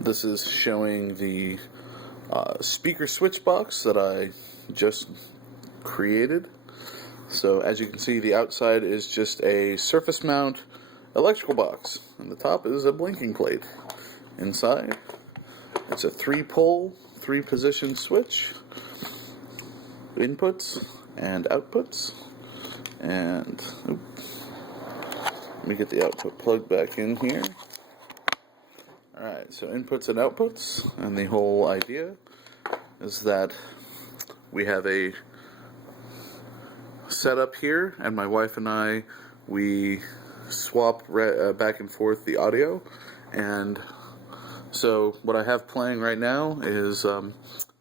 This is showing the speaker switch box that I just created. So as you can see, the outside is just a surface mount electrical box, and the top is a blinking plate. Inside, it's a 3-pole, 3-position switch, inputs and outputs, and let me get the output plug back in here. Alright, so inputs and outputs, and the whole idea is that we have a setup here, and my wife and I, we swap back and forth the audio, and so what I have playing right now is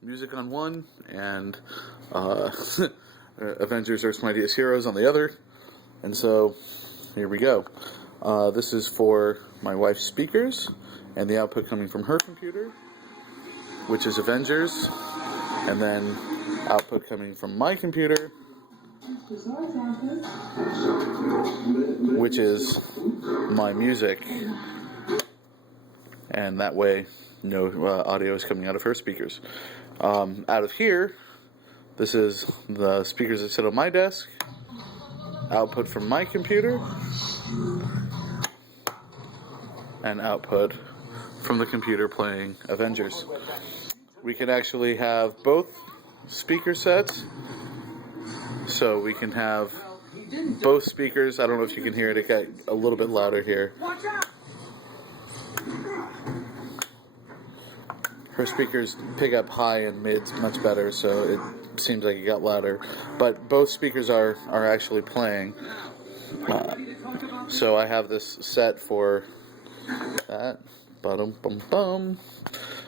music on one, and Avengers Earth's Mightiest Heroes on the other, and so here we go. This is for my wife's speakers, and the output coming from her computer, which is Avengers, and then output coming from my computer, which is my music, and that way no audio is coming out of her speakers. Out of here, this is the speakers that sit on my desk, output from my computer, and output from the computer playing Avengers. We can actually have both speaker sets, so we can have both speakers. I don't know if you can hear it, it got a little bit louder here. Her speakers pick up high and mids much better, so it seems like it got louder. But both speakers are actually playing. So I have this set for that. Bum bum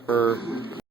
bum.